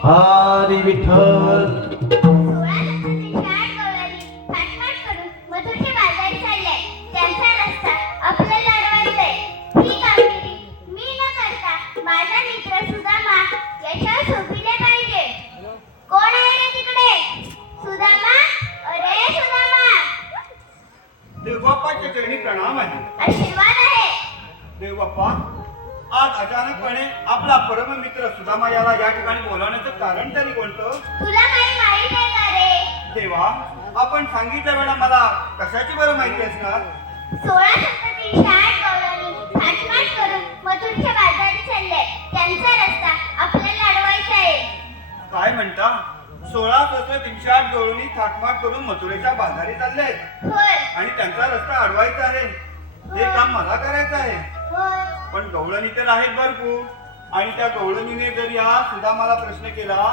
हरी विठ्ठल. 16 गवळणी फाटफाट करून मथुरच्या बाजारी चालले. त्यांचा रस्ता आपल्याला अडवायचाय. ही कामगिरी मी न करता माझा मित्र सुदामा याच्यावर सोपविले पाहिजे. कोण आहे रे तिकडे? सुदामा, अरे सुदामा. देवबाप्पाच्या चरणी प्रणाम आहे. आशीर्वाद आहे. देवबाप्पा, आज अचानकपणे आपला परममित्र सुदामा याला या ठिकाणी बोलावण्याचं कारण तरी कोणतं? तुला काही माहित आहे का रे? देवा, आपण सांगितल्या वेळा मला कशाची बरं माहिती असणार? 16 गवळणी फाटफाट करून मथुरच्या बाजारी चालले. त्यांचा रस्ता आपल्याला अडवायचा आहे. काय म्हणता? 16 गवळणी थाटमाट करून मथुरेच्या बाजारी चालले होय आणि त्यांचा रस्ता अडवायचा आहे. हे काम मला करायचं आहे. होय. पण गवळणी तर आहेत भरपूर आणि त्या गवळणीने जर या सुदामाला प्रश्न केला,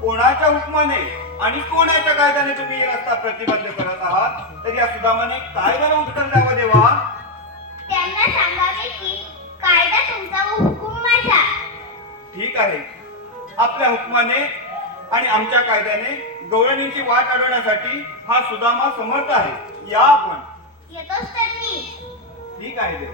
कोणाच्या हुकमाने आणि कोणाच्या कायद्याने तुम्ही हे रस्ता प्रतिबंध करत आहात, तर या सुदामाने काय बरं उत्तर द्यावं देवा? त्यांना सांगावे की कायदा तुमचा व हुकूम माझा. ठीक आहे, आपल्या हुकमाने आणि आमच्या कायद्याने गवळणींची वाट अडवण्यासाठी हा सुदामा समर्थ आहे. या आपण. येतोच तर मी. ठीक आहे देव.